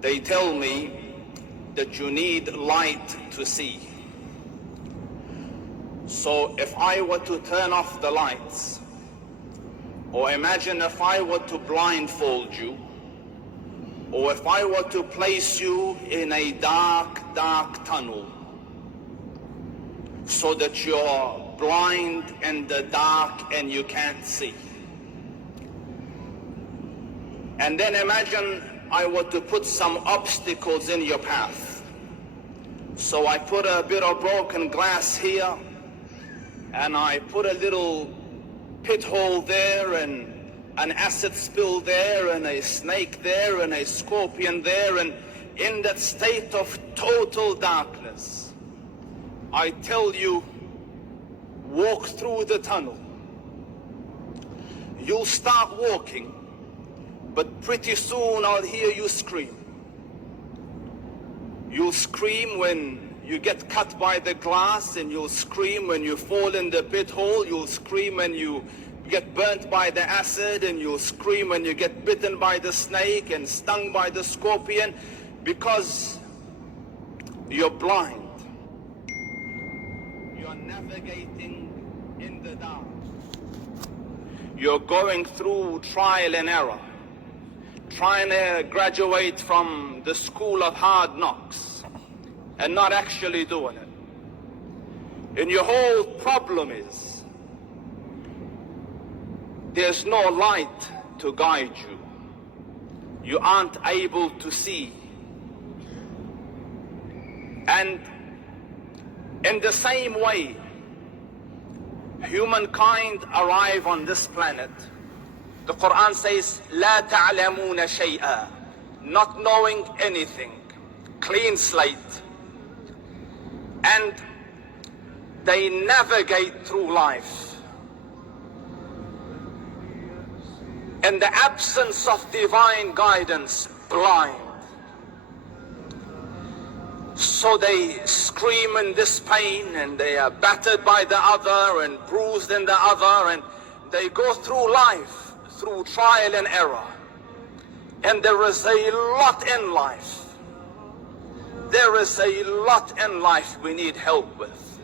They tell me that you need light to see. So if I were to turn off the lights, or imagine if I were to blindfold you, or if I were to place you in a dark tunnel, so that you're blind in the dark and you can't see. And then imagine I were to put some obstacles in your path. So I put a bit of broken glass here, and I put a little pit hole there, and an acid spill there, and a snake there, and a scorpion there, and in that state of total darkness, I tell you, walk through the tunnel. You'll start walking, but pretty soon I'll hear you scream. You'll scream when you get cut by the glass, and you'll scream when you fall in the pit hole. You'll scream when you get burnt by the acid, and you'll scream when you get bitten by the snake and stung by the scorpion, because you're blind. You're navigating in the dark. You're going through trial and error, trying to graduate from the school of hard knocks and not actually doing it. And your whole problem is there's no light to guide you. You aren't able to see. And in the same way, humankind arrive on this planet. The Quran says, لا تعلمون شيئا, not knowing anything, clean slate. And they navigate through life in the absence of divine guidance, blind. So they scream in this pain, and they are battered by the other and bruised in the other, and they go through life through trial and error. And there is a lot in life. There is a lot in life we need help with.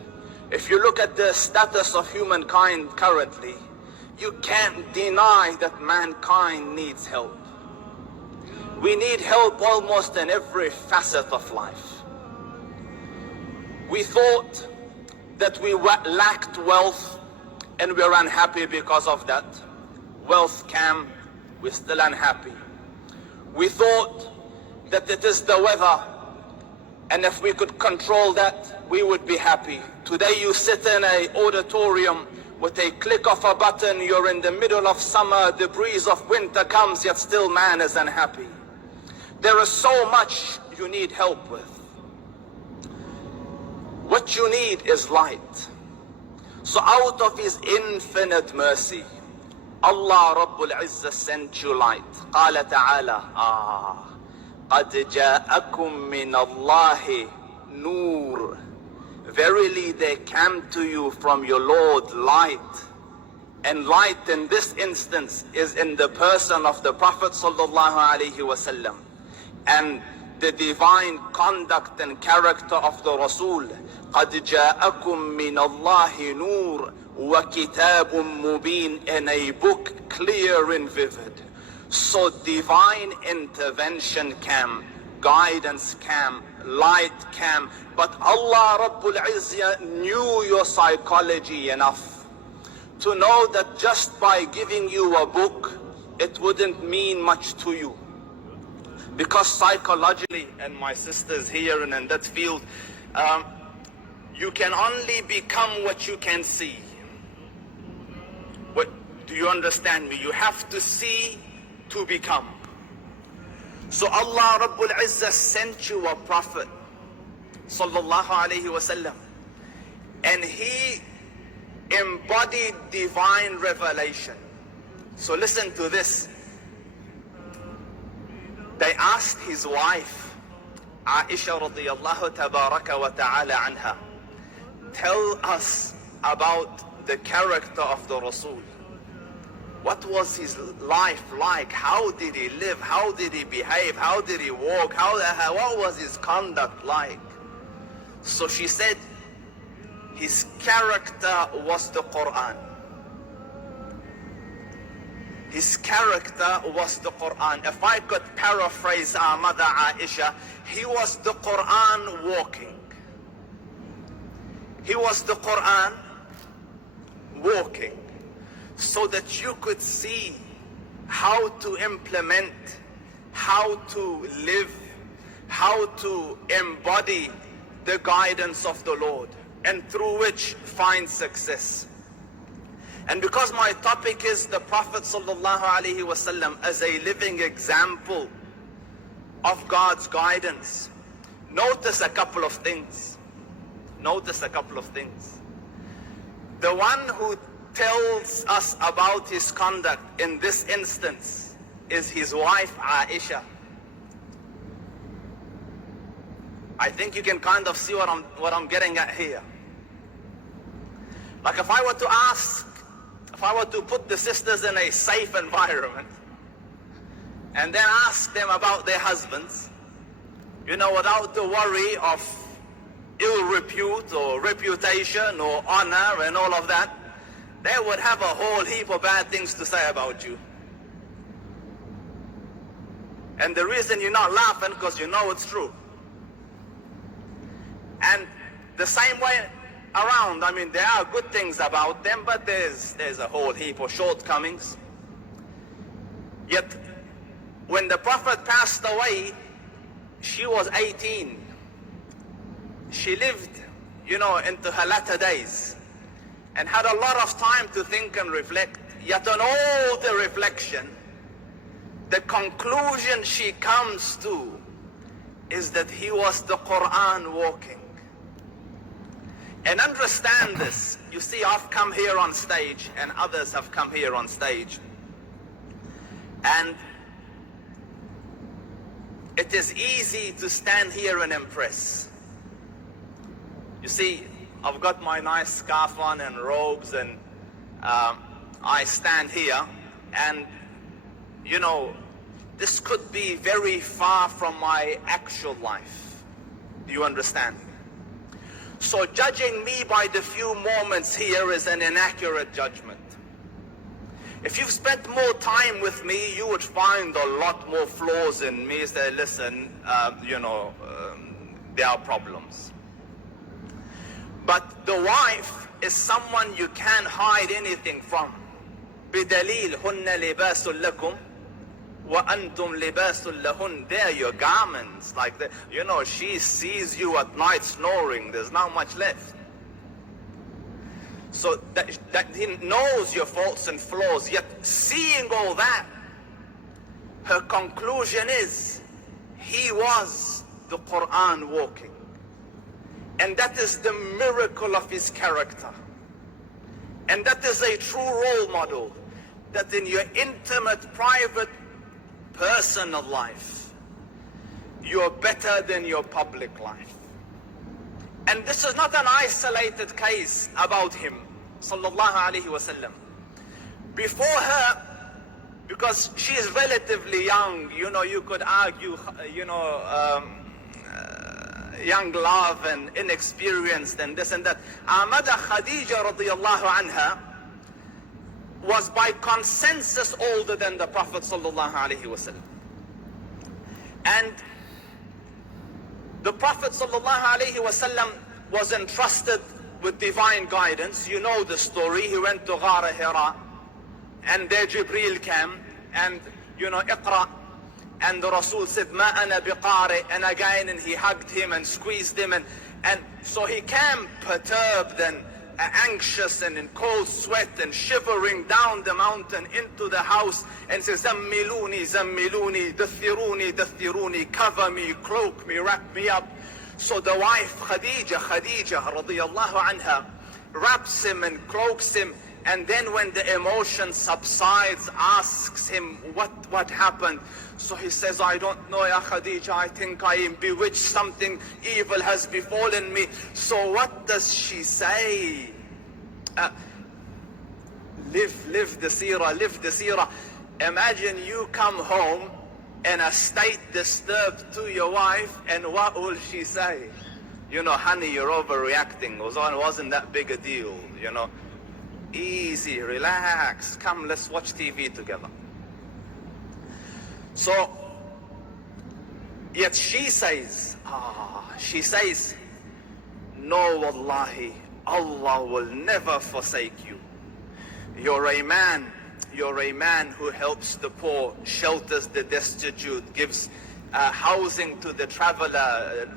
If you look at the status of humankind currently, you can't deny that mankind needs help. We need help almost in every facet of life. We thought that we lacked wealth, and we're unhappy because of that. Wealth came, we're still unhappy. We thought that it is the weather, and if we could control that, we would be happy. Today you sit in an auditorium, with a click of a button, you're in the middle of summer, the breeze of winter comes, yet still man is unhappy. There is so much you need help with. What you need is light. So out of His infinite mercy, Allah Rabbul Izzah sent you light. قال تعالى قد جاءكم من الله نور. Verily there came to you from your Lord light. And light in this instance is in the person of the Prophet ﷺ, and the divine conduct and character of the Rasul. قد جاءكم من الله نور وكتاب مبين, in a book clear and vivid. So divine intervention came, guidance came, light came, but Allah Rabbul Izzah knew your psychology enough to know that just by giving you a book, it wouldn't mean much to you. Because psychologically, and my sisters here and in that field, you can only become what you can see. What, do you understand me? You have to see to become. So Allah Rabbul Izzah sent you a prophet, sallallahu alayhi wasallam, and he embodied divine revelation. So listen to this. They asked his wife, Aisha radiyallahu tabaraka wa ta'ala anha, tell us about the character of the Rasul. what was his life like? How did he live? How did he behave? How did he walk? What was his conduct like? So she said, his character was the Quran. His character was the Quran. If I could paraphrase our mother Aisha, he was the Quran walking. He was the Quran walking, so that you could see how to implement, how to live, how to embody the guidance of the Lord, and through which find success. And because my topic is the Prophet ﷺ as a living example of God's guidance, notice a couple of things. Notice a couple of things. The one who tells us about his conduct in this instance is his wife Aisha. I think you can kind of see what I'm getting at here. Like if I were to put the sisters in a safe environment and then ask them about their husbands, you know, without the worry of ill repute or reputation or honor and all of that, they would have a whole heap of bad things to say about you. And the reason you're not laughing, because you know it's true. And the same way around, I mean, there are good things about them, but there's a whole heap of shortcomings. Yet, when the Prophet passed away, she was 18. She lived, you know, into her latter days and had a lot of time to think and reflect. Yet on all the reflection, the conclusion she comes to is that he was the Quran walking. And understand this. You see, I've come here on stage and others have come here on stage. And it is easy to stand here and impress. You see, I've got my nice scarf on and robes, and I stand here, and you know, this could be very far from my actual life. Do you understand? So judging me by the few moments here is an inaccurate judgment. If you've spent more time with me, you would find a lot more flaws in me. Say, listen, there are problems. But the wife is someone you can't hide anything from. بِدَلِيلْ هُنَّ لِبَاسٌ لَكُمْ وَأَنْتُمْ لِبَاسٌ لَهُنْ. They're your garments. Like that, you know, she sees you at night snoring. There's not much left. So that he knows your faults and flaws. Yet seeing all that, her conclusion is, he was the Quran walking. And that is the miracle of his character. And that is a true role model, that in your intimate, private, personal life, you're better than your public life. And this is not an isolated case about him, sallallahu alaihi wasallam. Before her, because she is relatively young, you know, you could argue, young love and inexperienced and this and that. Our mother Khadija radiyallahu anha was by consensus older than the Prophet sallallahu alaihi wasallam. And the Prophet sallallahu alaihi wasallam was entrusted with divine guidance. You know the story. He went to Ghar Hira, and there Jibreel came, and you know, Iqra. And the Rasul said, Ma ana biqari, and again, and he hugged him and squeezed him, and so he came perturbed and anxious and in cold sweat and shivering down the mountain into the house, and says, Zammiluni, zammiluni, dathiruni, dathiruni, cover me, cloak me, wrap me up. So the wife Khadija radiyallahu anha wraps him and cloaks him, and then when the emotion subsides, asks him what happened. So he says, I don't know, Ya Khadija, I think I am bewitched, something evil has befallen me. So what does she say? live the seerah, live the seerah. Imagine you come home in a state disturbed to your wife, and what will she say? You know, honey, you're overreacting. It wasn't that big a deal, you know. Easy, relax, come, let's watch TV together. So, yet she says, no, wallahi, Allah will never forsake you. You're a man who helps the poor, shelters the destitute, gives housing to the traveler,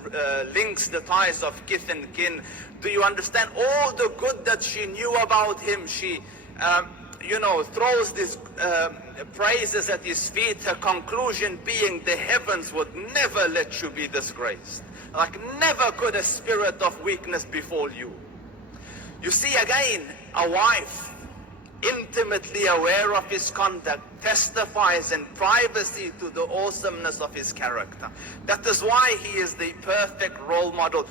links the ties of kith and kin. Do you understand all the good that she knew about him? She, throws these praises at his feet. Her conclusion being, the heavens would never let you be disgraced. Like never could a spirit of weakness befall you. You see, again, a wife intimately aware of his conduct testifies in privacy to the awesomeness of his character. That is why he is the perfect role model.